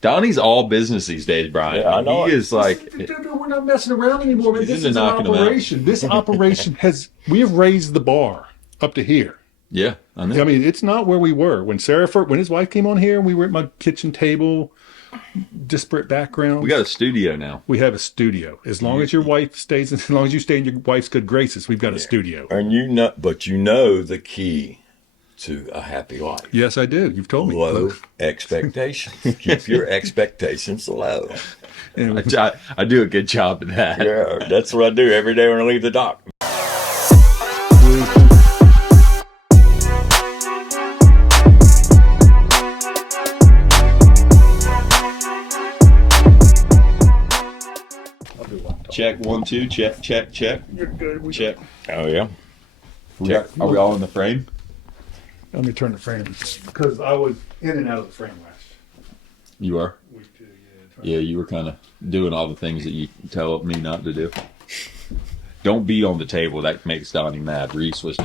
Donnie's all business these days, Brian. Yeah, I know. He is like... We're not messing around anymore, man. This is an knocking 'em out. operation. This operation we have raised the bar up to here. Yeah, I know. I mean, it's not where we were. When when his wife came on here, we were at my kitchen table, disparate backgrounds. We got a studio now. We have a studio. As long as your wife stays, as long as you stay in your wife's good graces, we've got a studio. And you know the key to a happy life. Yes, I do. You've told me. Low expectations. Keep your expectations low. I do a good job of that. Yeah, that's what I do every day when I leave the dock. Check 1, 2. Check. You're good. Check. Oh, yeah? Are we all in the frame? Let me turn the frame because I was in and out of the frame last You are? week too. Yeah, you were kind of doing all the things that you tell me not to do. Don't beat on the table. That makes Donnie mad. Reese was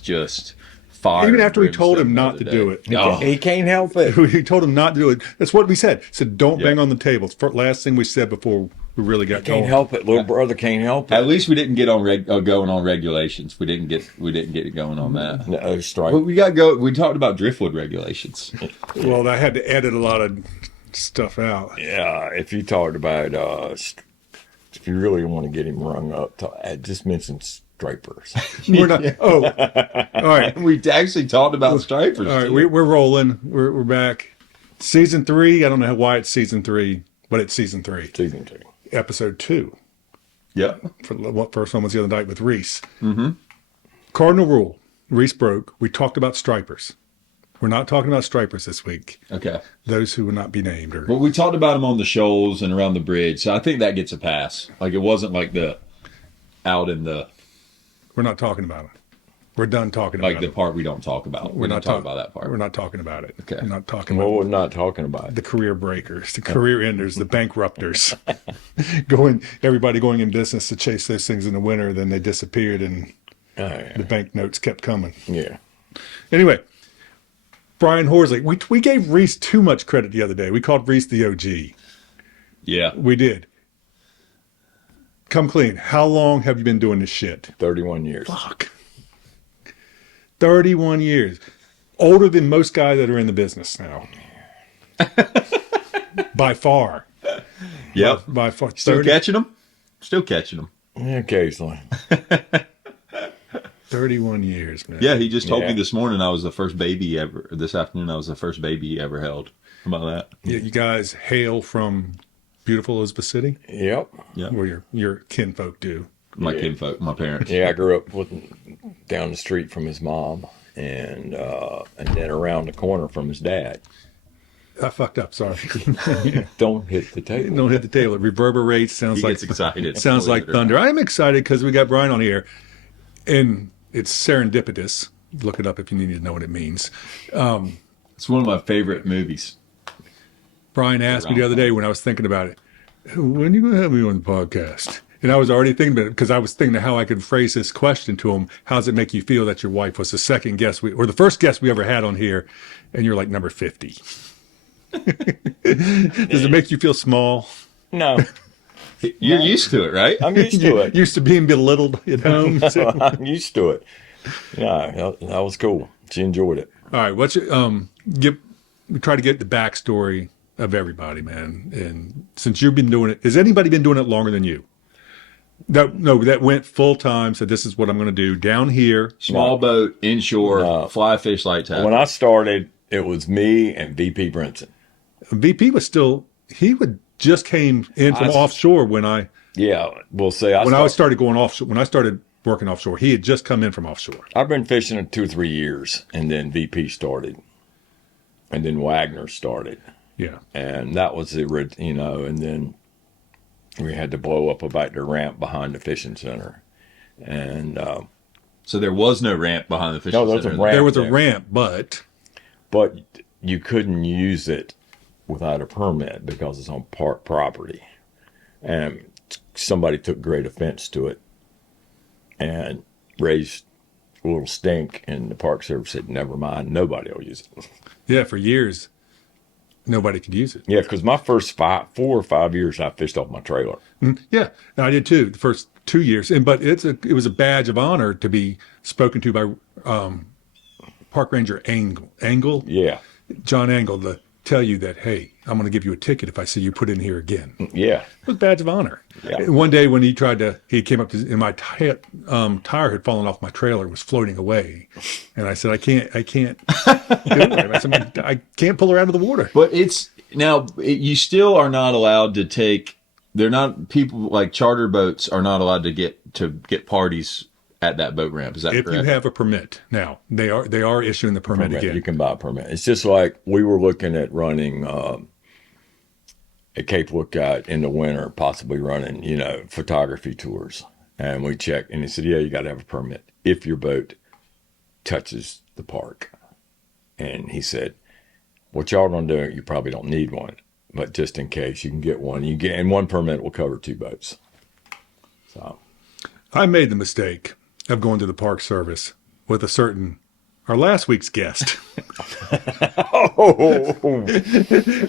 just fire. Even after we told him not to do it. He can't help it. We told him not to do it. That's what we said. Said don't bang on the table. It's the last thing we said before we really got Can't going. help it. Little brother can't help it. At least we didn't get on going on regulations. We didn't get it going on that. No, strike. But we got go. We talked about driftwood regulations. Well, I had to edit a lot of stuff out. Yeah, if you talked about, if you really want to get him rung up, just mention stripers. We're not. Oh, all right. We actually talked about stripers. All right, too. we're rolling. We're back. Season 3. I don't know why it's season 3, but it's season 3. Season 2. Episode 2. Yeah. For what first one was the other night with Reese. Mm-hmm. Cardinal rule. Reese broke. We talked about stripers. We're not talking about stripers this week. Okay. Those who will not be named. Well, we talked about them on the shoals and around the bridge, so I think that gets a pass. Like, it wasn't like out in the... We're not talking about them. We're done talking about Like the it. part we don't talk about. We're not talking about that part. We're not talking about it. Okay. We're not talking Well, about we're not talking about the career breakers, the career enders, the bankrupters. Everybody going in business to chase those things in the winter, then they disappeared and the banknotes kept coming. Yeah. Anyway, Brian Horsely. We gave Reese too much credit the other day. We called Reese the OG. Yeah. We did. Come clean. How long have you been doing this shit? 31 years. Fuck. 31 years. Older than most guys that are in the business now. By far. Yep. By far. Still 30, catching them? Still catching them. Yeah, occasionally. 31 years, man. Yeah, he just told me Yeah. this morning I was the first baby ever. This afternoon I was the first baby he ever held. How about that? Yeah, you guys hail from beautiful Elizabeth City? Yep. Yeah. Where your kinfolk do. My kinfolk, my parents. Yeah, I grew up down the street from his mom and then around the corner from his dad. I fucked up, sorry. Don't hit the table. Don't hit the table. It reverberates. Sounds He like gets excited. Sounds like thunder. I'm excited because we got Brian on here, and it's serendipitous. Look it up if you need to know what it means. It's one of my favorite movies. Brian asked me the other day when I was thinking about it, when are you going to have me on the podcast? And I was already thinking about it because I was thinking of how I could phrase this question to him. How does it make you feel that your wife was the second guest or the first guest we ever had on here, and you're like number 50? Does it make you feel small? No. You're used to it, right? I'm used to it. Used to being belittled at home. I'm used to it. Yeah, that was cool. She enjoyed it. All right, what's your, we try to get the backstory of everybody, man. And since you've been doing it, has anybody been doing it longer than you? That went full time. Said this is what I'm going to do down here. Small boat, inshore, fly fish, light tackle. When I started, it was me and VP Brinson. VP was still just came in from offshore when I We'll say I started going offshore. When I started working offshore, he had just come in from offshore. I've been fishing in 2 or 3 years, and then VP started, and then Wagner started. Yeah, And that was the original, and then we had to blow up about the ramp behind the fishing center. And so there was no ramp behind the fishing No, there was center. a ramp. there was a there. ramp, but you couldn't use it without a permit because it's on park property. And somebody took great offense to it and raised a little stink, and the Park Service said, never mind, nobody will use it. yeah, for years. nobody could use it. Yeah, because my first 4 or 5 years, I fished off my trailer. Yeah, and I did too. The first 2 years, but it was a badge of honor to be spoken to by Park Ranger Angle, Yeah, John Angle, to tell you that, hey, I'm going to give you a ticket if I see you put in here again. yeah. It was a badge of honor. Yeah. One day when he came up to, and my tire had fallen off my trailer, was floating away, and I said, I can't do it. I said, I can't pull her out of the water. But you still are not allowed to take. They're not people like charter boats are not allowed to get parties at that boat ramp. Is that If correct? you have a permit, now they are issuing the permit again. You can buy a permit. It's just like we were looking at running at Cape Lookout in the winter, possibly running, photography tours. And we checked, and he said, yeah, you got to have a permit if your boat touches the park. And he said, what y'all going to do, you probably don't need one, but just in case, you can get one. And one permit will cover 2 boats. So I made the mistake of going to the Park Service with our last week's guest. oh,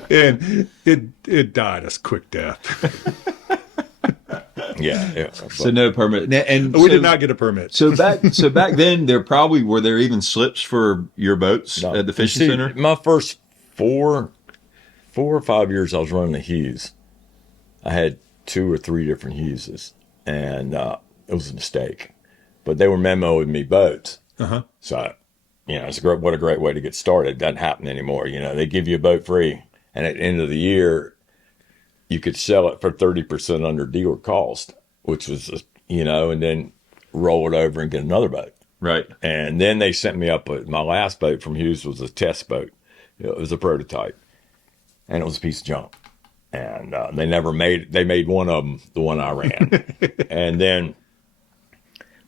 And it died a quick death. yeah. So no permit, and We did not get a permit. So back then, were there even slips for your boats at the fishing center? My first 4 or 5 years I was running the Hughes, I had 2 or 3 different Hugheses, and it was a mistake. But they were memoing me boats. Uh-huh. So, what a great way to get started. It doesn't happen anymore. They give you a boat free, and at the end of the year, you could sell it for 30% under dealer cost, which was, and then roll it over and get another boat. Right. And then they sent me up my last boat from Hughes was a test boat. It was a prototype, and it was a piece of junk. And they made one of them, the one I ran. And then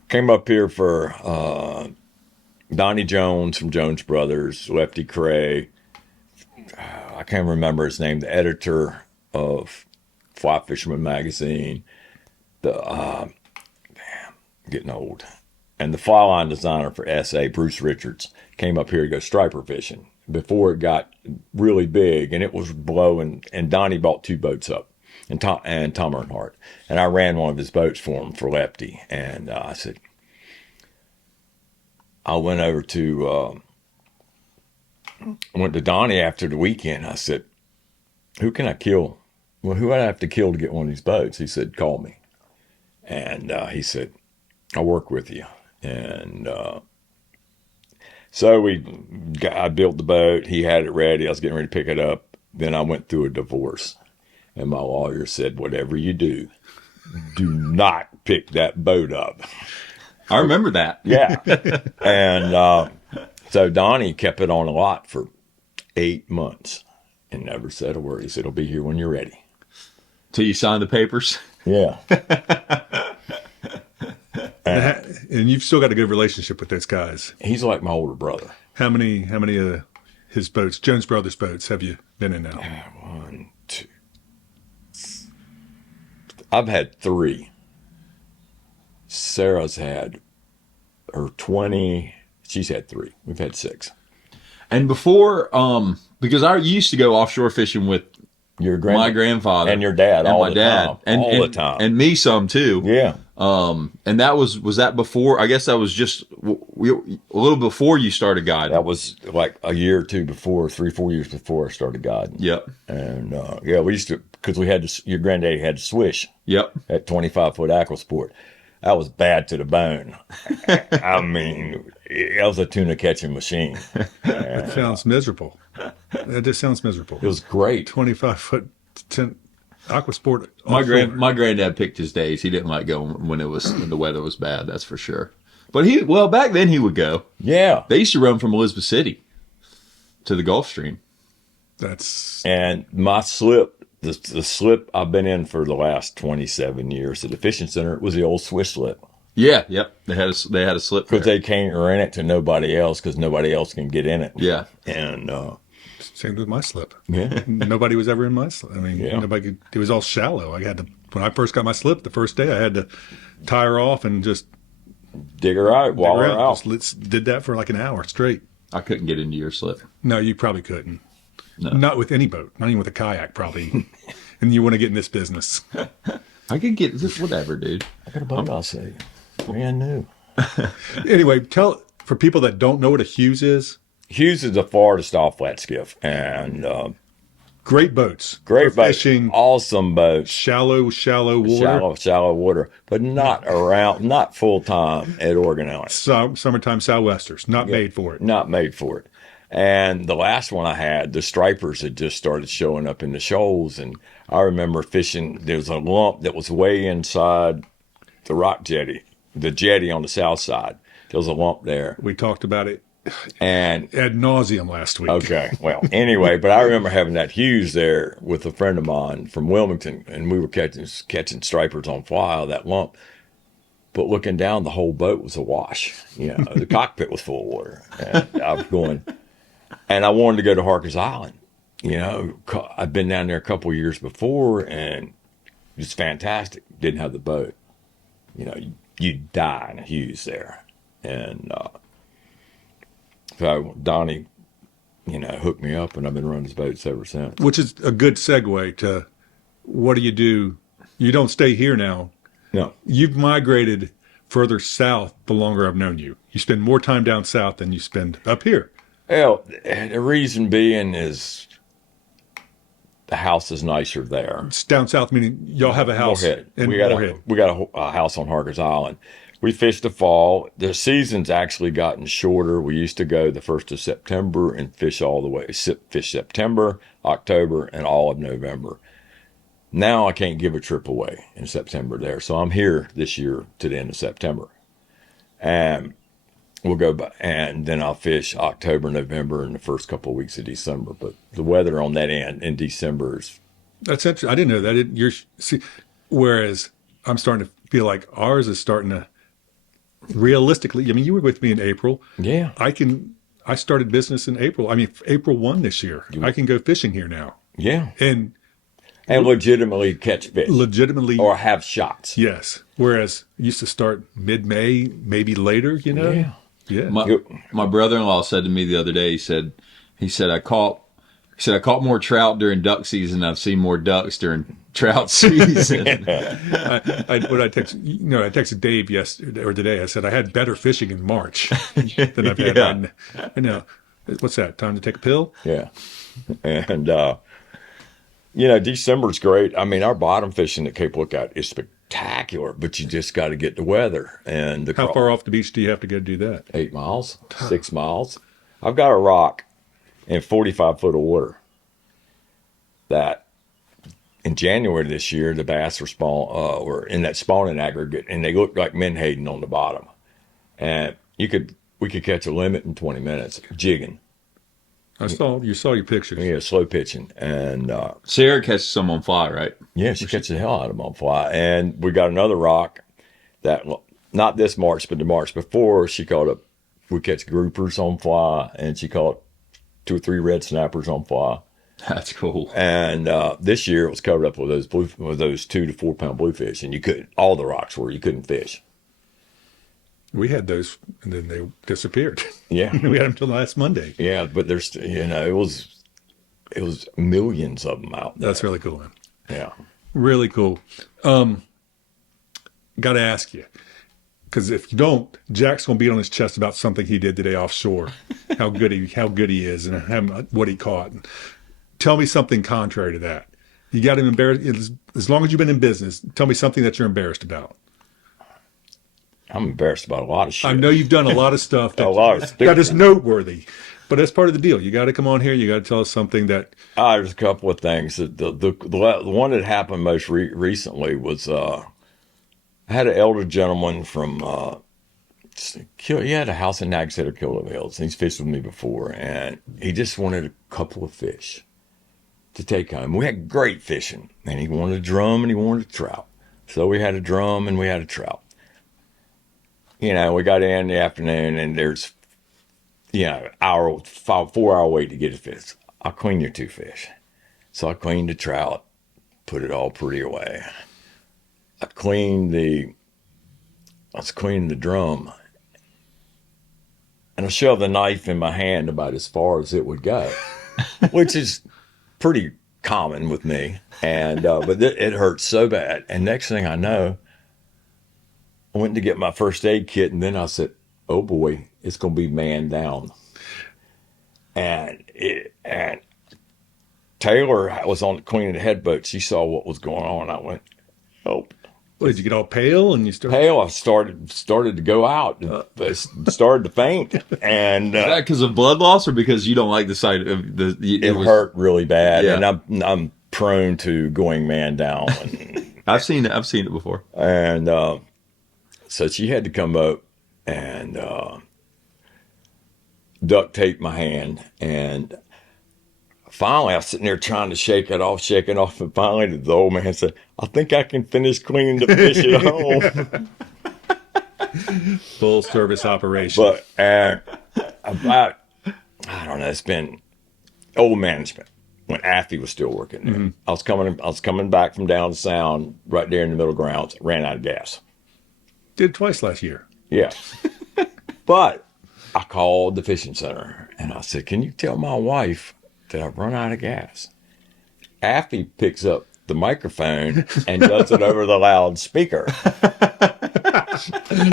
came up here for Donnie Jones from Jones Brothers, Lefty Cray. I can't remember his name, the editor of Fly Fisherman magazine. Getting old. And the fly line designer for SA, Bruce Richards, came up here to go striper fishing before it got really big, and it was blowing. And Donnie bought 2 boats up, and Tom Earnhardt, and I ran one of his boats for him for Lefty. And I said, I went to Donnie after the weekend. I said, who can I kill? Well, who would I have to kill to get one of these boats? He said, call me. And he said, I'll work with you. And so I built the boat. He had it ready. I was getting ready to pick it up. Then I went through a divorce. And my lawyer said, whatever you do not pick that boat up. I remember that. Yeah. And so Donnie kept it on a lot for 8 months and never said a word. He said, it'll be here when you're ready. Till you sign the papers? Yeah. And you've still got a good relationship with those guys. He's like my older brother. How many of his boats, Jones Brothers boats, have you been in now? 1, 2. I've had 3. Sarah's had her 20. She's had 3. We've had 6. And before, because I used to go offshore fishing with my grandfather and your dad, and all my the dad, time, and all the time, and me some too. Yeah. And that was that before? I guess that was just a little before you started guiding. That was like a year or 2 before, 3, 4 years before I started guiding. Yep. And we used to, because we had to, your granddaddy had to swish. Yep. At 25-foot aquasport. That was bad to the bone. I mean, it was a tuna catching machine. That sounds miserable. That just sounds miserable. It was great. 25-foot aquasport. My granddad picked his days. He didn't like going when the weather was bad. That's for sure. But back then he would go. Yeah. They used to run from Elizabeth City to the Gulf Stream. And my slip. The slip I've been in for the last 27 years at the fishing center was the old Swiss slip. Yeah, yep. They had a slip because they can't rent it to nobody else because nobody else can get in it. Yeah, and same with my slip. Yeah, nobody was ever in my slip. I mean, nobody. It was all shallow. I had to when I first got my slip the first day. I had to tie her off and just dig her out, wall her out. Just did that for like an hour straight. I couldn't get into your slip. No, you probably couldn't. No. Not with any boat, not even with a kayak, probably. And you want to get in this business. I could get this, whatever, dude. I got a boat, I'll say. Brand new. Anyway, for people that don't know what a Hughes is, Hughes is the farthest off flat skiff, and great boats. great for boat, fishing, awesome boat, shallow water. shallow water, but not full time at Oregon Inlet. Summertime southwesters, not made for it. Not made for it. And the last one I had, the stripers had just started showing up in the shoals, and I remember fishing. There was a lump that was way inside the rock jetty, the jetty on the south side. There was a lump there. We talked about it And ad nauseum last week. okay, well, anyway, but I remember having that Hughes there with a friend of mine from Wilmington, and we were catching stripers on fly out of that lump. But looking down, the whole boat was awash. You know, the cockpit was full of water. And I was going, and I wanted to go to Harker's Island. You know, I'd been down there a couple of years before, and it was fantastic. Didn't have the boat. You know, you'd die in a Hughes there. And so Donnie, you know, hooked me up, and I've been running his boats ever since. Which is a good segue to what do you do? You don't stay here now. No, You've migrated further south the longer I've known you. You spend more time down south than you spend up here. well, the reason being is the house is nicer there. It's down south, meaning y'all have a house Moorhead. in We got Moorhead. a house on Harker's Island. We fish the fall. The season's actually gotten shorter. We used to go the 1st of September and fish all the way. Fish September, October, and all of November. Now I can't give a trip away in September there. So I'm here this year to the end of September. And we'll go by, and then I'll fish October, November, and the first couple of weeks of December. But the weather on that end in December is, That's interesting. I didn't know that. Whereas I'm starting to feel like ours is starting to realistically. I mean, you were with me in April. yeah. I started business in April. I mean, April 1 this year. I can go fishing here now Yeah. and And legitimately catch fish. legitimately. Or have shots. Yes. Whereas it used to start mid-May, maybe later. You know. Yeah. Yeah. My brother-in-law said to me the other day. He said I caught more trout during duck season than I've seen more ducks during trout season. I texted Dave yesterday or today. I said I had better fishing in March than I've had. Yeah. I know. What's that? Time to take a pill? Yeah. And, you know, December's great. I mean, our bottom fishing at Cape Lookout is spectacular, but you just got to get the weather. And How far off the beach do you have to go do that? 8 miles, 6 miles. I've got a rock in 45 foot of water that in January this year, the bass were in that spawning aggregate, and they looked like menhaden on the bottom. And we could catch a limit in 20 minutes jigging. You saw your pictures. Yeah, slow pitching. And Sarah catches some on fly, right? yeah, she catches the hell out of them on fly. And we got another rock that, not this March, but the March before, she caught we catch groupers on fly, and she caught 2 or 3 red snappers on fly. That's cool. And this year it was covered up with those 2 to 4 pound bluefish, and all the rocks you couldn't fish. We had those, and then they disappeared. Yeah, We had them till last Monday. yeah, but there's it was millions of them out there. That's really cool, man. Yeah, Really cool. Got to ask you, because if you don't, Jack's gonna beat on his chest about something he did today offshore. how good he is, and what he caught. Tell me something contrary to that. You got him embarrassed. As long as you've been in business, tell me something that you're embarrassed about. I'm embarrassed about a lot of shit. I know you've done a lot of stuff that is noteworthy, but that's part of the deal. You got to come on here. You got to tell us something that. There's a couple of things. The one that happened most recently was I had an elder gentleman from he had a house in Nags Head or Kilo Hills, and he's fished with me before, and he just wanted a couple of fish to take home. We had great fishing, and he wanted a drum and he wanted a trout. So we had a drum and we had a trout. You know, we got in the afternoon, and there's 4-hour wait to get a fish. I'll clean your 2 fish. So I cleaned the trout, put it all pretty away. I was cleaning the drum, and I shoved the knife in my hand about as far as it would go. which is pretty common with me. And but it hurt so bad. And next thing I know, I went to get my first aid kit, and then I said, "Oh boy, it's going to be man down." And Taylor was on the Queen of the Headboat. She saw what was going on. I went, "Oh." What, did you get all pale and you started? Pale. I started to go out. Started to faint, and Is that because of blood loss or because you don't like the sight of the? it hurt really bad. Yeah. And I'm prone to going man down. I've seen it before. And so she had to come up and duct tape my hand. And finally, I was sitting there trying to shake it off. And finally, the old man said, "I think I can finish cleaning the fish at home." Full service operation. But about, I don't know, it's been old management when Affy was still working there. I was coming back from down Sound right there in the middle grounds. Ran out of gas. Did it twice last year. Yeah. But I called the fishing center and I said, "Can you tell my wife that I've run out of gas?" Affy picks up the microphone and does it over the loudspeaker.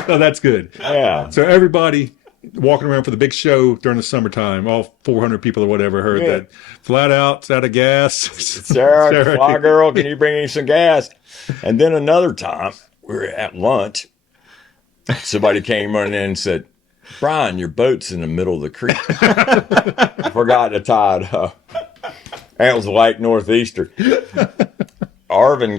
Oh, that's good. Yeah. So everybody walking around for the big show during the summertime, all 400 people or whatever heard that flat out, it's out of gas. Sarah, fly girl, can you bring me some gas? And then another time, we were at lunch. Somebody came running in and said, "Brian, your boat's in the middle of the creek." I forgot to tie it up. And it was a light northeaster. Arvin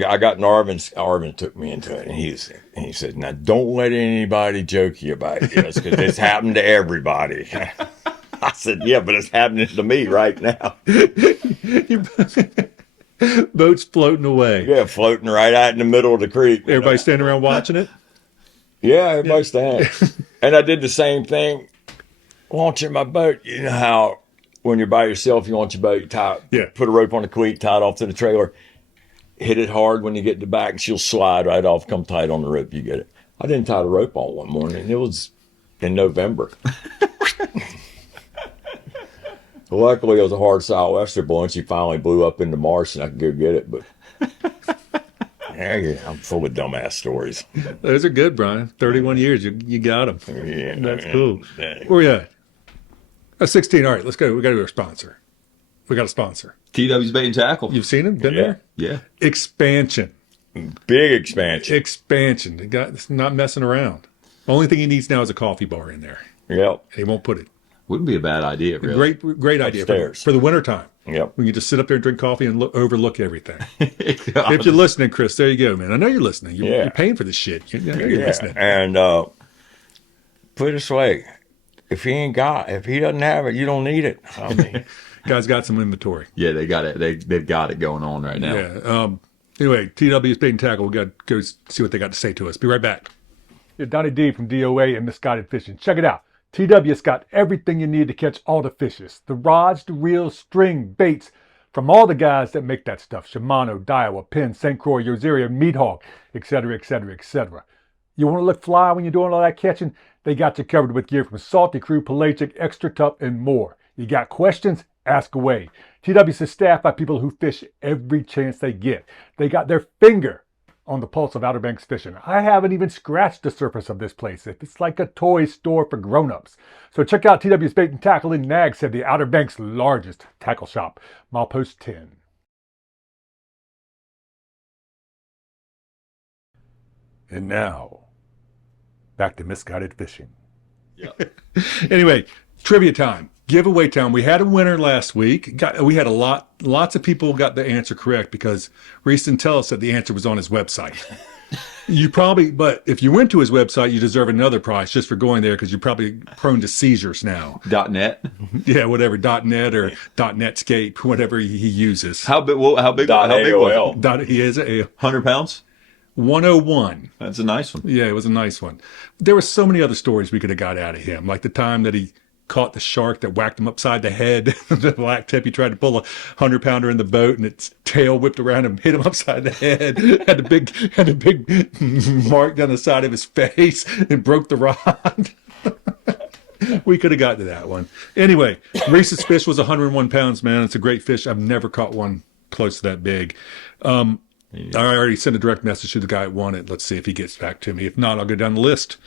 took me into it, and he said, "Now don't let anybody joke you about this, because it's happened to everybody." I said, "Yeah, but it's happening to me right now." Boats floating away. Yeah, floating right out in the middle of the creek. Everybody standing around watching it. Yeah, everybody stand. And I did the same thing launching my boat. You know how when you're by yourself, you launch your boat, put a rope on the cleat, tie it off to the trailer, hit it hard when you get to the back, and she'll slide right off, come tight on the rope, you get it. I didn't tie the rope on one morning. It was in November. Luckily, it was a hard southwester blowing. She finally blew up in the marsh, and I could go get it. But yeah, I'm full of dumbass stories. Those are good, Brian. 31 years, you got them. Yeah, that's cool. Where we at? 16. All right, let's go. We got to do our sponsor. We got a sponsor. TW's Bait and Tackle. You've seen him? Been there? Yeah. Expansion. Big expansion. Expansion. The guy's not messing around. Only thing he needs now is a coffee bar in there. Yep. He won't put it. Wouldn't be a bad idea, really. Great idea for the wintertime. Yep. We can just sit up there and drink coffee and overlook everything. If you're listening, Chris, there you go, man. I know you're listening. You're paying for this shit. I know you're listening. And put it this way, if he doesn't have it, you don't need it. I mean, guy's got some inventory. Yeah, they got it. They've got it going on right now. Yeah. Anyway, TW's Bait and Tackle. We got to go see what they got to say to us. Be right back. Yeah, Donnie D from DOA and Misguided Fishing. Check it out. TW's got everything you need to catch all the fishes. The rods, the reels, string, baits, from all the guys that make that stuff. Shimano, Daiwa, Penn, St. Croix, Yoseria, Meat Hawk, etc., etc., etc. You want to look fly when you're doing all that catching? They got you covered with gear from Salty Crew, Pelagic, Extra Tough, and more. You got questions? Ask away. TW's is staffed by people who fish every chance they get. They got their finger on the pulse of Outer Banks fishing. I haven't even scratched the surface of this place. It's like a toy store for grown-ups. So check out TW's Bait and Tackle in Nags Head, the Outer Banks' largest tackle shop. Milepost 10. And now, back to Misguided Fishing. Yeah. Anyway, trivia time. Giveaway time. We had a winner last week. We had lots of people got the answer correct because Reese didn't tell us that the answer was on his website. But if you went to his website, you deserve another prize just for going there because you're probably prone to seizures now. .net? Yeah, whatever. .net or .netscape, whatever he uses. How big was AOL. He is a 100 pounds? 101. That's a nice one. Yeah, it was a nice one. There were so many other stories we could have got out of him, like the time that he caught the shark that whacked him upside the head. The black tip, he tried to pull a 100-pounder in the boat and its tail whipped around and hit him upside the head. Had a big mark down the side of his face and broke the rod. We could have gotten to that one. Anyway, Reese's fish was 101 pounds, man. It's a great fish. I've never caught one close to that big. I already sent a direct message to the guy that won it. Let's see if he gets back to me. If not, I'll go down the list.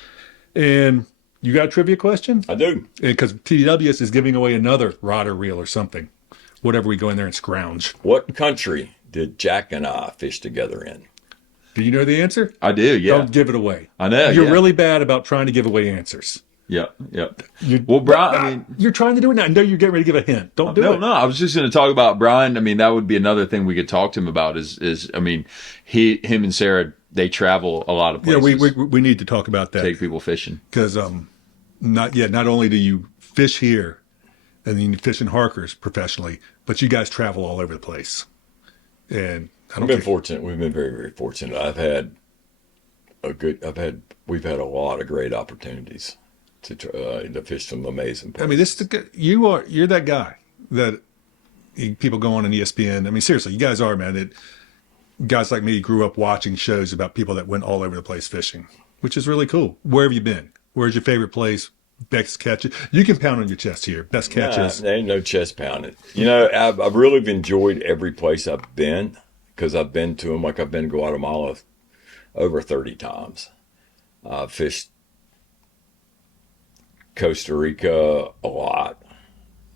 And you got a trivia question? I do. Because TWS is giving away another rod or reel or something. Whatever we go in there and scrounge. What country did Jack and I fish together in? Do you know the answer? I do, yeah. Don't give it away. I know, You're yeah. really bad about trying to give away answers. Yep. Well, Brian, I mean, You're trying to do it now. I know you're getting ready to give a hint. Don't do it. No, I was just going to talk about Brian. I mean, that would be another thing we could talk to him about is I mean, him and Sarah, they travel a lot of Yeah, places. we need to talk about that. Take people fishing. Because not only do you fish here and then you fish in Harkers professionally, but you guys travel all over the place. And We've been fortunate. We've been very, very fortunate. We've had a lot of great opportunities to fish some amazing places. I mean, you're that guy that people go on ESPN. I mean, seriously, you guys are, man. Guys like me grew up watching shows about people that went all over the place fishing, which is really cool. Where have you been? Where's your favorite place? Best catches? You can pound on your chest here. Best catches. There ain't no chest pounding. You know, I've really enjoyed every place I've been because I've been to them. Like I've been to Guatemala over 30 times. Fished Costa Rica a lot.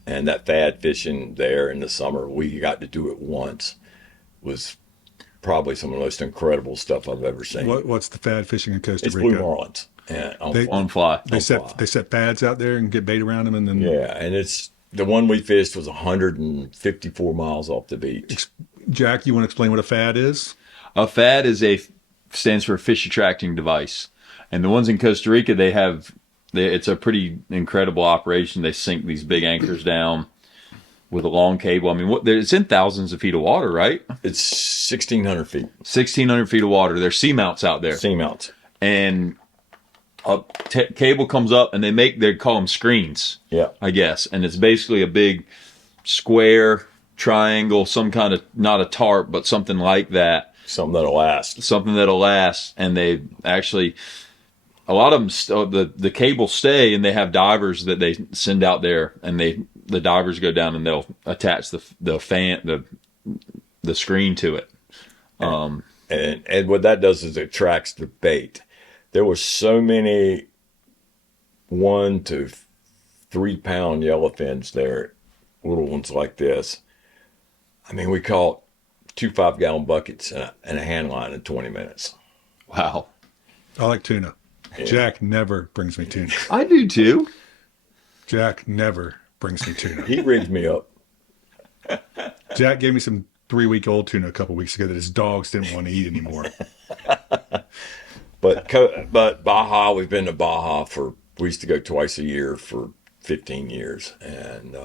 And that fad fishing there in the summer, we got to do it once, was probably some of the most incredible stuff I've ever seen. What's the fad fishing in Costa It's Rica? Blue Marlins. And On fly. They set fads out there and get bait around them, and then and it's the one we fished was 154 miles off the beach. Jack, you want to explain what a fad is? A fad stands for fish attracting device, and the ones in Costa Rica it's a pretty incredible operation. They sink these big anchors down with a long cable. I mean, it's in thousands of feet of water, right? It's 1,600 feet. 1,600 feet of water. There's seamounts out there. Seamounts. And a cable comes up, and they call them screens. Yeah. I guess. And it's basically a big square, triangle, some kind of, not a tarp, but something like that. Something that'll last. And they actually, a lot of them, the cables stay, and they have divers that they send out there, and the divers go down and they'll attach the screen to it. And what that does is it attracts the bait. There were so many 1 to 3 pound yellowfins there, little ones like this. I mean, we caught 2 5-gallon buckets and a hand line in 20 minutes. Wow. I like tuna. Yeah. Jack never brings me tuna. I do too. Jack never brings me tuna. He rigs me up. Jack gave me some 3-week-old tuna a couple weeks ago that his dogs didn't want to eat anymore. But Baja, we've been to Baja we used to go twice a year for 15 years. And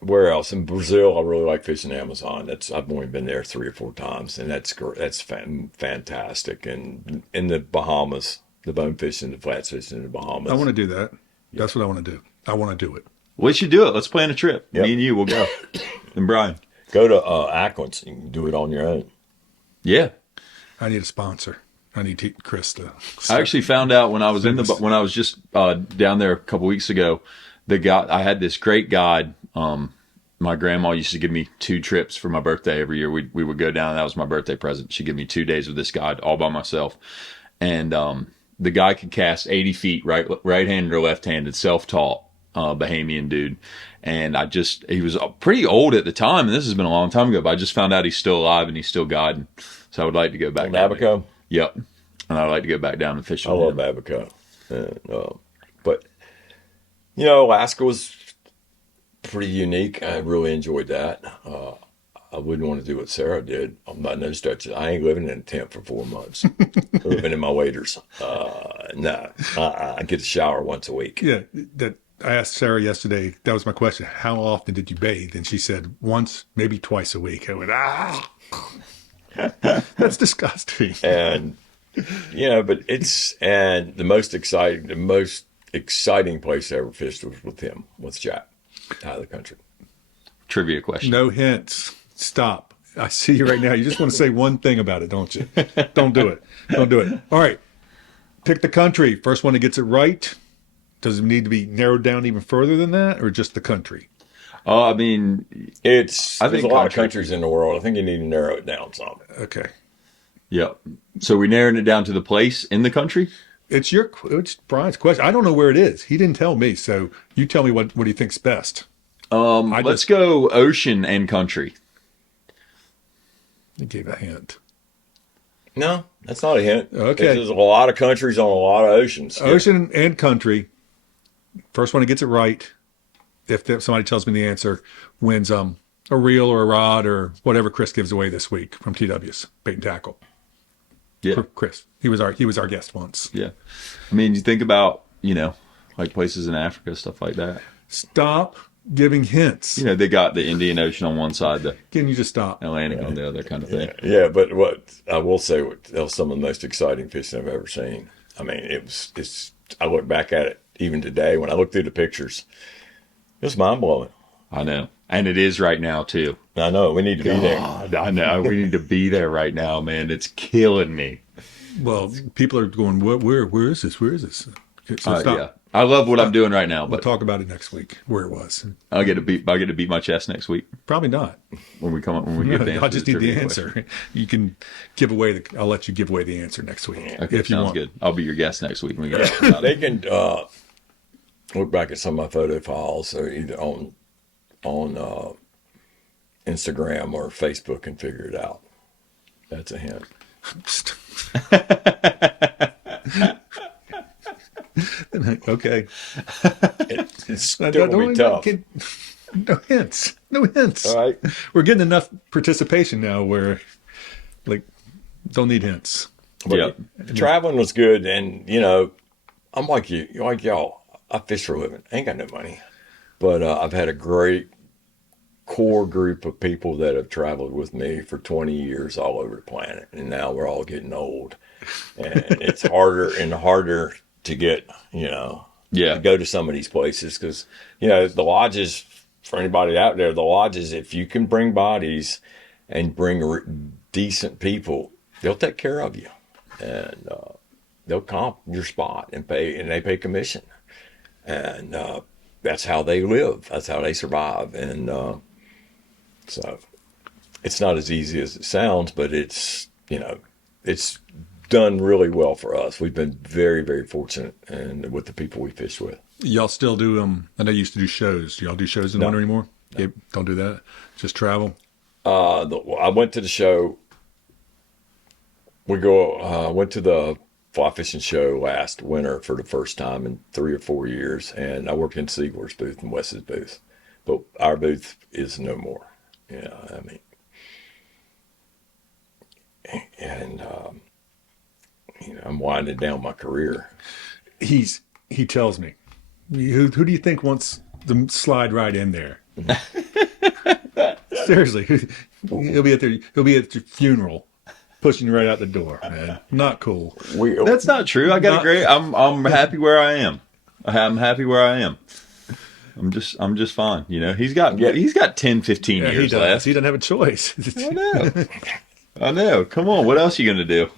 where else? In Brazil, I really like fishing the Amazon. I've only been there 3 or 4 times, and that's fantastic. And in the Bahamas, the bone fishing, the flats fishing in the Bahamas. I want to do that. That's what I want to do. I want to do it. We should do it. Let's plan a trip. Yep. Me and you will go. And Brian. Go to Acklands. You can do it on your own. Yeah. I need a sponsor. I need Chris to. I actually found out when I was just down there a couple weeks ago, I had this great guide. My grandma used to give me 2 trips for my birthday every year. We would go down. That was my birthday present. She'd give me 2 days with this guide all by myself. And the guy could cast 80 feet, right-handed or left-handed, self-taught, Bahamian dude. And he was pretty old at the time, and this has been a long time ago, but I just found out he's still alive and he's still guiding. So I would like to go back. Abaco? Yep. And I'd like to go back down and fish with him. I love Abaco. But, Alaska was pretty unique. I really enjoyed that. I wouldn't want to do what Sarah did. I'm not no stretches. I ain't living in a tent for 4 months. Living in my waders. I get a shower once a week. Yeah, I asked Sarah yesterday, that was my question, how often did you bathe? And she said once, maybe twice a week. I went, that's disgusting. And, but the most exciting place I ever fished was with him, with Jack, out of the country. Trivia question. No hints. Stop. I see you right now. You just want to say one thing about it, don't you? Don't do it. Don't do it. All right. Pick the country. First one that gets it right. Does it need to be narrowed down even further than that, or just the country? Oh, I mean, There's I a think lot of country. countries in the world. I think you need to narrow it down some. Okay. Yep. So we narrowing it down to the place in the country. It's Brian's question. I don't know where it is. He didn't tell me. So you tell me what he thinks best. Let's go ocean and country. He gave a hint. No, that's not a hint. Okay. There's a lot of countries on a lot of oceans. Ocean and country. First one that gets it right. If somebody tells me the answer, wins a reel or a rod or whatever Chris gives away this week from TW's Bait and Tackle. Yeah. Chris, he was our guest once. Yeah. I mean, you think about, like places in Africa, stuff like that. Stop giving hints. They got the Indian Ocean on one side, the Can you just stop? Atlantic on the other kind of thing. Yeah, but what I will say, that was some of the most exciting fishing I've ever seen. I mean, I look back at it even today when I look through the pictures. It was mind blowing. I know. And it is right now, too. I know. We need to be there. I know. We need to be there right now, man. It's killing me. Well, people are going, where is this? Where is this? Okay, so stop. Yeah. I love what I'm doing right now, We'll but talk about it next week, where it was. I get to beat my chest next week Probably not. when we get the answer. I just to need the trivia answer. You can give away I'll let you give away the answer next week. Okay, if you sounds want. good. I'll be your guest next week when we get They can look back at some of my photo files, or either on Instagram or Facebook, and figure it out. That's a hint. Okay. It's still gonna be tough. No hints. No hints. All right. We're getting enough participation now where, don't need hints. But Yep. traveling was good, and I'm like y'all. I fish for a living. I ain't got no money, but I've had a great core group of people that have traveled with me for 20 years all over the planet, and now we're all getting old, and it's harder and harder to get to go to some of these places because the lodges, for anybody out there, the lodges, if you can bring bodies and bring decent people, they'll take care of you, and they'll comp your spot and they pay commission, and that's how they live, that's how they survive, and so it's not as easy as it sounds, but it's done really well for us. We've been very, very fortunate, and with the people we fish with. Y'all still do, I know you used to do shows. Do y'all do shows in the winter anymore? No. Yeah, don't do that. Just travel. I went to the show. Went to the fly fishing show last winter for the first time in 3 or 4 years, and I worked in Siegler's booth and Wes's booth, but our booth is no more. I'm winding down my career. He tells me, who do you think wants to slide right in there? Seriously, he'll be at your funeral, pushing you right out the door, man. Not cool. That's not true. I got a great. I'm happy where I am. I'm happy where I am. I'm just fine. He's got 10, 15 Yeah, years left. He doesn't have a choice. I know. Come on. What else are you going to do?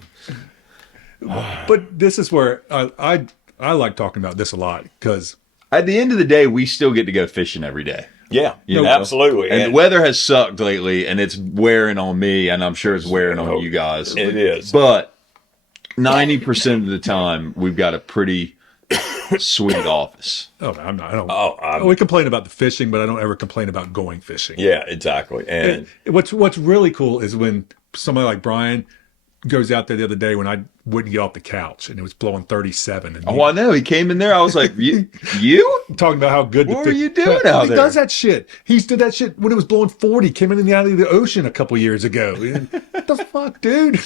But this is where I like talking about this a lot because At the end of the day, we still get to go fishing every day. Yeah, You know? absolutely. And the weather has sucked lately, and it's wearing on me, and I'm sure it's wearing on you guys. It is. But 90% of the time, we've got a pretty sweet office. oh, I'm not. I don't. We complain about the fishing, but I don't ever complain about going fishing. Yeah, exactly. And What's really cool is when somebody like Brian goes out there the other day when I wouldn't get off the couch and it was blowing 37. And Oh, I know. He came in there. I was like, you? talking about how good What were you doing out He there? does that shit. He did that shit when it was blowing 40, came in the out of the ocean a couple years ago. What the fuck, dude?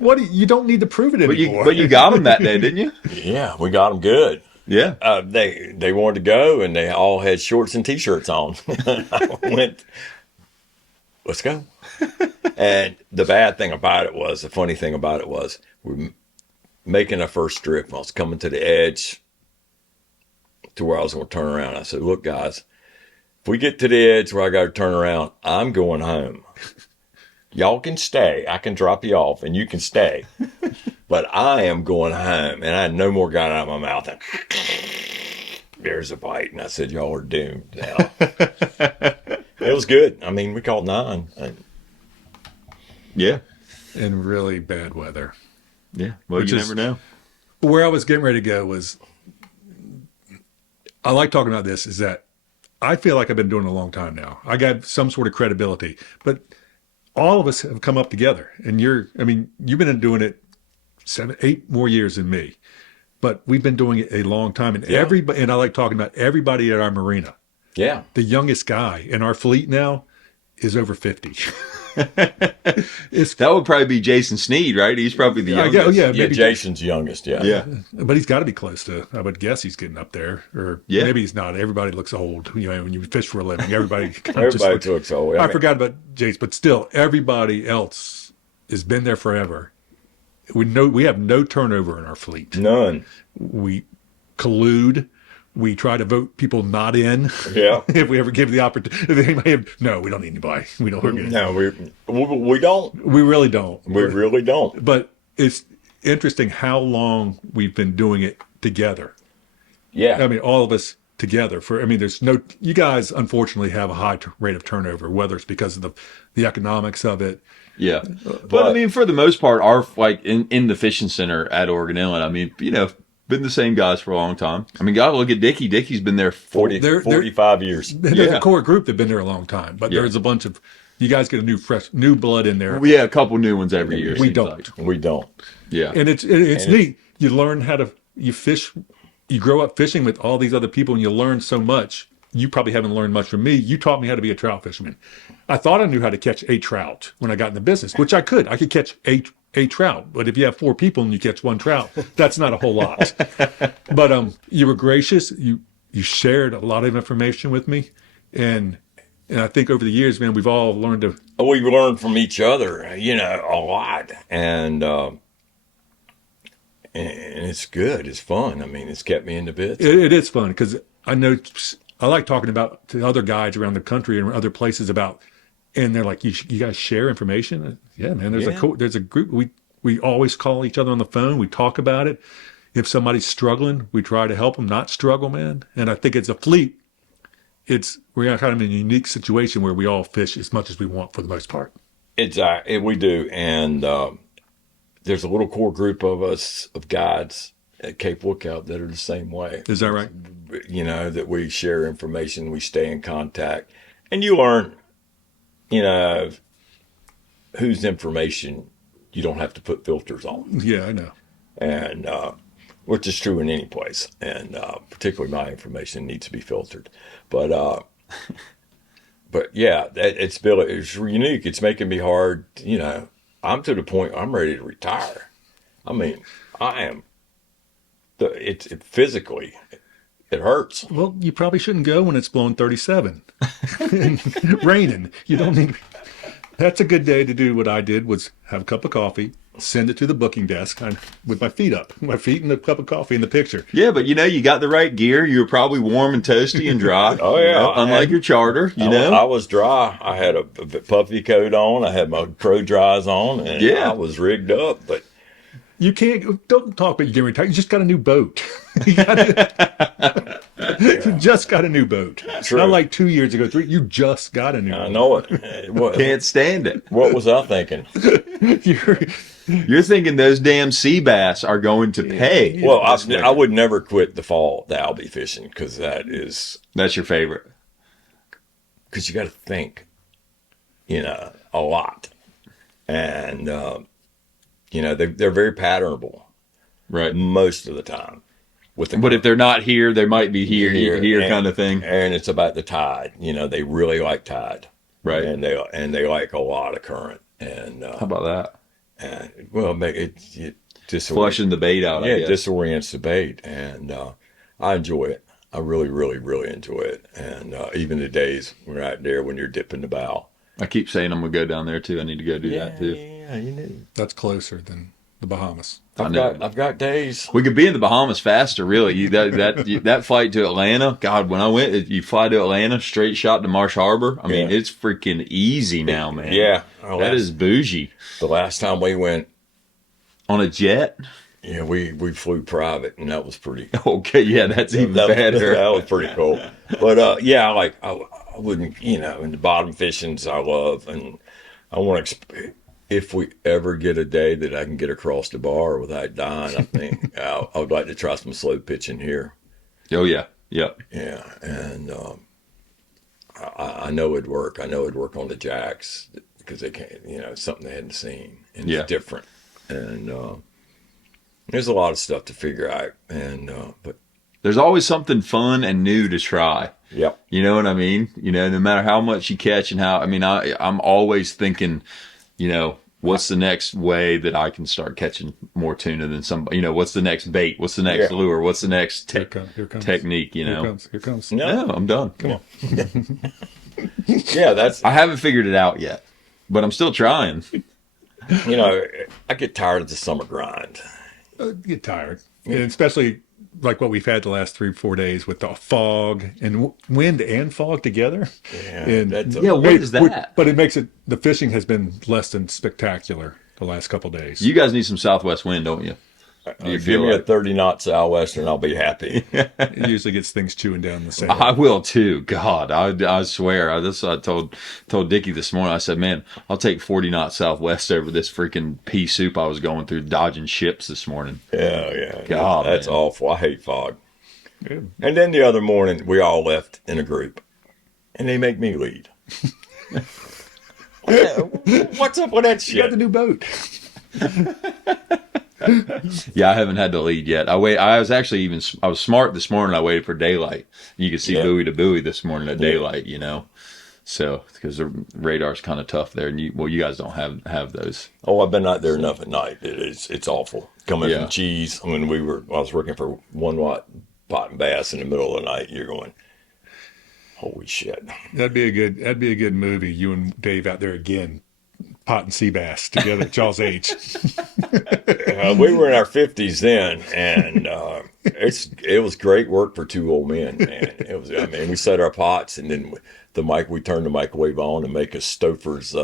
You don't need to prove it anymore. But you got him that day, didn't you? yeah, we got them good. Yeah. They wanted to go, and they all had shorts and T-shirts on. I went, let's go. And the funny thing about it was, we're making our first strip, and I was coming to the edge to where I was going to turn around. I said, look, guys, if we get to the edge where I got to turn around, I'm going home. y'all can stay. I can drop you off and you can stay. But I am going home. And I had no more got out of my mouth. And there's a bite. And I said, y'all are doomed now. It was good. I mean, we caught 9. Yeah. In really bad weather. Yeah. Well, Which you is- never know. Where I was getting ready to go was, I like talking about this, is that I feel like I've been doing it a long time now. I got some sort of credibility, but all of us have come up together. And you've been doing it 7, 8 more years than me, but we've been doing it a long time. And everybody, and I like talking about everybody at our marina. Yeah. The youngest guy in our fleet now is over 50. That would probably be Jason Sneed, right? He's probably the youngest. Yeah, Yeah, maybe, Jason's youngest, yeah. Yeah. but he's got to be close to. I would guess he's getting up there, or Yeah. maybe he's not. Everybody looks old. When you fish for a living, everybody. Everybody looks old. I forgot about Jace, but still, everybody else has been there forever. We have no turnover in our fleet. None. We collude. We try to vote people not in. Yeah. If we ever give the opportunity. No, we don't need anybody. We're good. No, we don't. We really don't. We really don't. But it's interesting how long we've been doing it together. Yeah. I mean, all of us together. You guys unfortunately have a high rate of turnover, whether it's because of the economics of it. Yeah. But I mean, for the most part, our in the fishing center at Oregon Inlet, I mean, been the same guys for a long time. I mean, gotta look at Dickie. Dickie's been there 45 years. There's a core group that've been there a long time, but there's a bunch of, you guys get a new blood in there. We have a couple new ones every year. We seems don't. like. We don't. Yeah. And it's neat. You learn you fish, you grow up fishing with all these other people and you learn so much. You probably haven't learned much from me. You taught me how to be a trout fisherman. I thought I knew how to catch a trout when I got in the business, which I could. I could catch a trout. But if you have 4 people and you catch 1 trout, that's not a whole lot. But you were gracious. You shared a lot of information with me. And I think over the years, man, we've all learned to... We've learned from each other, a lot. And it's good. It's fun. I mean, it's kept me in the bits. It is fun because I know... I like talking about to other guides around the country and other places about, and they're like, you guys share information? Yeah, man, there's a group. We always call each other on the phone. We talk about it. If somebody's struggling, we try to help them not struggle, man. And I think as a fleet, we're kind of in a unique situation where we all fish as much as we want for the most part. We do. And there's a little core group of us, of guides at Cape Lookout that are the same way. Is that right? That we share information, we stay in contact, and you learn, whose information you don't have to put filters on. Yeah, I know. And which is true in any place, and particularly my information needs to be filtered. But yeah, it's unique. It's making me hard. I'm to the point I'm ready to retire. I mean, I am. It's physically, it hurts. Well, you probably shouldn't go when it's blowing 37 and raining. You don't need. That's a good day to do what I did, was have a cup of coffee, send it to the booking desk with my feet up, my feet and a cup of coffee in the picture. Yeah, but you got the right gear. You were probably warm and toasty and dry. Oh yeah, unlike your charter. I was dry. I had a puffy coat on. I had my crow dries on, and I was rigged up. But you don't talk about you getting retired. You just got a new boat. You just got a new boat. True. Not like 2 years ago, 3. You just got a new boat. I know it. Can't stand it. What was I thinking? You're thinking those damn sea bass are going to pay. Well, I would never quit the albie fishing, because that's your favorite. Because you got to think, a lot, and they're very patternable, right? Most of the time. But if they're not here, they might be here kind of thing. And it's about the tide. They really like tide, right? And they like a lot of current. And how about that? And it flushing the bait out. Yeah, it disorients the bait, and I enjoy it. I really, really, really enjoy it. And even the days we're out there when you're dipping the bow. I keep saying I'm gonna go down there too. I need to go do that too. Yeah, you need. That's closer than the Bahamas. I've got days. We could be in the Bahamas faster, really. That flight to Atlanta, God, when I went, you fly to Atlanta, straight shot to Marsh Harbor. I mean, it's freaking easy now, man. Yeah. That is bougie. The last time we went On a jet? Yeah, we flew private, and that was pretty. Okay, yeah, that's even better. That was pretty cool. But yeah, like I wouldn't, and the bottom fishings I love, and I want to. If we ever get a day that I can get across the bar without dying, I think I would like to try some slow pitching here. Oh yeah, yeah, yeah, and I know it'd work. I know it'd work on the jacks because they can't, it's something they hadn't seen, and it's different, and. There's a lot of stuff to figure out, but there's always something fun and new to try. Yep. You know what I mean? No matter how much you catch and I'm always thinking, what's the next way that I can start catching more tuna than somebody? What's the next bait? What's the next lure? What's the next technique? Here comes. No, I'm done. Come on. Yeah, I haven't figured it out yet, but I'm still trying. I get tired of the summer grind. Get tired, and especially like what we've had the last 3-4 days with the fog and wind and fog together. Yeah, what is that? But it makes it. The fishing has been less than spectacular the last couple of days. You guys need some southwest wind, don't you? Give me a 30-knot southwester, and I'll be happy. It usually gets things chewing down the sand. I will too. God, I swear. I told Dickie this morning. I said, man, I'll take 40-knot southwest over this freaking pea soup I was going through dodging ships this morning. Yeah. God, that's man. awful. I hate fog. Good. And then the other morning, we all left in a group, and they make me lead. What's up with that shit? You got the new boat. Yeah, I haven't had to lead yet. I was smart this morning. I waited for daylight. You could see buoy to buoy this morning at daylight, So, because the radar's kind of tough there. And you guys don't have those. Oh, I've been out there enough at night. It's awful. Coming from Cheese, when I was working for 1 Watt Pot and Bass in the middle of the night, you're going, holy shit. That'd be a good movie. You and Dave out there again. Pot and sea bass together at y'all's age. We were in our 50s then, and it was great work for 2 old men, man. We set our pots, and then we turned the microwave on and make a Stouffer's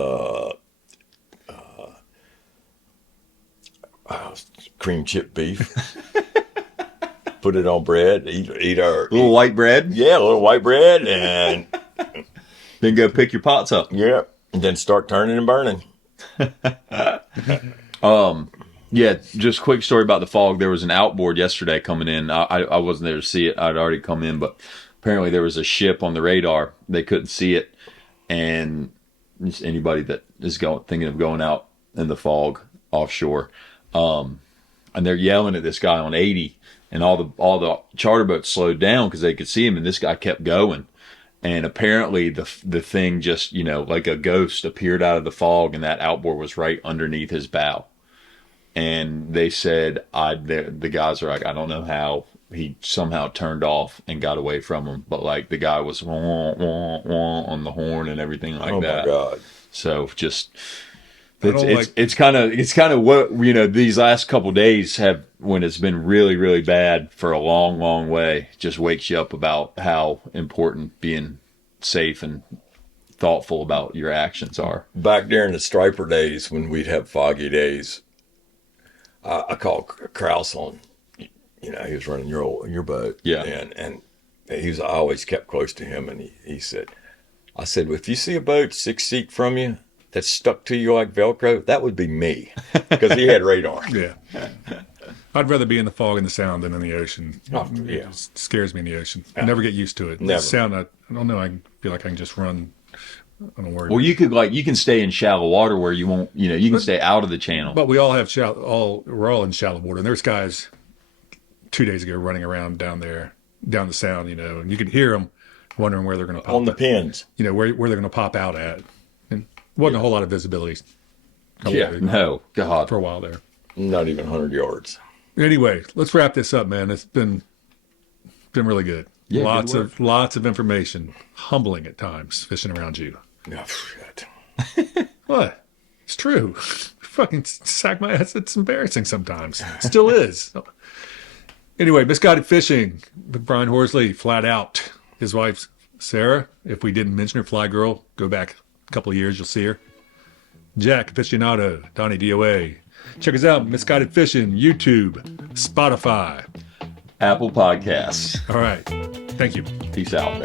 cream chip beef. Put it on bread, eat our little white bread. Yeah, a little white bread, and then go pick your pots up. Yeah. And then start turning and burning. Yeah, just quick story about the fog. There was an outboard yesterday coming in. I wasn't there to see it. I'd already come in, but apparently there was a ship on the radar. They couldn't see it. And just anybody that is thinking of going out in the fog offshore, and they're yelling at this guy on 80, and all the charter boats slowed down because they could see him, and this guy kept going. And apparently the thing just, like a ghost appeared out of the fog, and that outboard was right underneath his bow. And they said, the guys are like, I don't know how he somehow turned off and got away from him. But like the guy was wah, wah, wah, on the horn and everything like that. Oh my God. So just, it's kind of what, these last couple days have, when it's been really, really bad for a long, long way, just wakes you up about how important being safe and thoughtful about your actions are. Back during the striper days, when we'd have foggy days, I called Kraus on, he was running your boat. Yeah. And I always kept close to him, and he said, I said, well, if you see a boat 6 feet from you that's stuck to you like Velcro, that would be me, because he had radar. Yeah. I'd rather be in the fog and the sound than in the ocean. Oh, yeah. It just scares me in the ocean. I never get used to it. Never. The sound, I don't know. I feel like I can just run. I don't worry. Well, you can stay in shallow water where you won't, you can stay out of the channel. But we all have we're all in shallow water. And there's guys 2 days ago running around down there, down the sound, and you can hear them wondering where they're going to pop on the pins. Where they're going to pop out at. And wasn't a whole lot of visibility. No, God. For a while there. Not even 100 yards. Anyway, let's wrap this up, man. It's been really good. Yeah, lots of information. Humbling at times, fishing around you. Oh, shit. What? It's true. fucking sack my ass. It's embarrassing sometimes. Still is. Anyway, Misguided Fishing with Brian Horsely, flat out. His wife, Sarah, if we didn't mention her, Fly Girl, go back a couple of years, you'll see her. Jack Aficionado, Donnie DOA. Check us out, Misguided Fishing, YouTube, Spotify. Apple Podcasts. All right. Thank you. Peace out.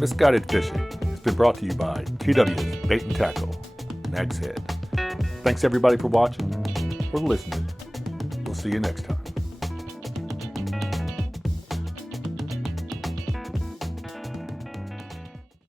Misguided Fishing has been brought to you by TW's Bait and Tackle, Nag's Head. Thanks everybody for watching or listening. We'll see you next time.